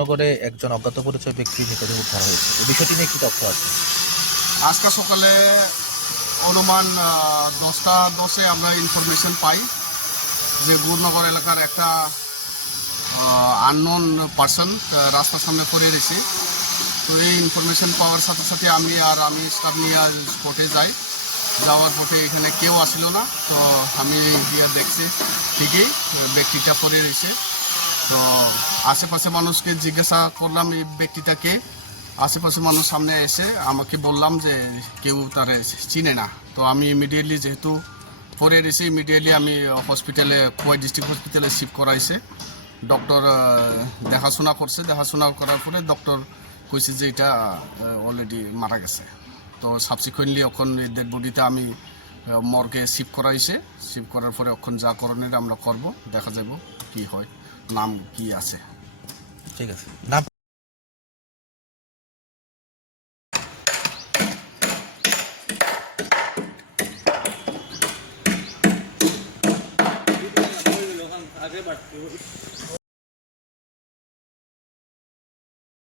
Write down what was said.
নগরে একজন অজ্ঞাত পরিচয় ব্যক্তির মৃতদেহ উদ্ধার হয়েছে। এই বিষয়টি নিয়ে কি তথ্য আছে? আজকে সকালে অনুমান 10টা 10-এ আমরা ইনফরমেশন পাই যে গুরনগর এলাকার একটা আননোন পার্সন রাস্তার সামনে পড়ে রয়েছে। তো এই ইনফরমেশন পাওয়ার সাথে সাথে আমি স্টাফ নিয়ে স্পটে যাই। যাওয়ার পথে এখানে কেউ আসিল না। তো আমি গিয়ে দেখছি ঠিকই ব্যক্তিটা পড়ে রয়েছে। তো আশেপাশে মানুষকে জিজ্ঞাসা করলাম এই ব্যক্তিটাকে। আশেপাশে মানুষ সামনে এসে আমাকে বললাম যে কেউ তারে চিনে না। তো আমি ইমিডিয়েটলি যেহেতু পরে এসে ইমিডিয়েটলি আমি হসপিটালে খোয়াই ডিস্ট্রিক্ট হসপিটালে শিফট করাইছে। ডক্টর দেখাশোনা করছে। দেখাশোনা করার পরে ডক্টর কইছে যে এটা অলরেডি মারা গেছে। তো সাবসিকুয়েন্টলি এখন ডেড বডিতে আমি মর্গে শিফট করাইছে। শিফট করার পরে এখন যা করণের আমরা করব, দেখা যাব কি হয়, নাম কি আছে। ঠিক আছে। নাম आगे बढ़ते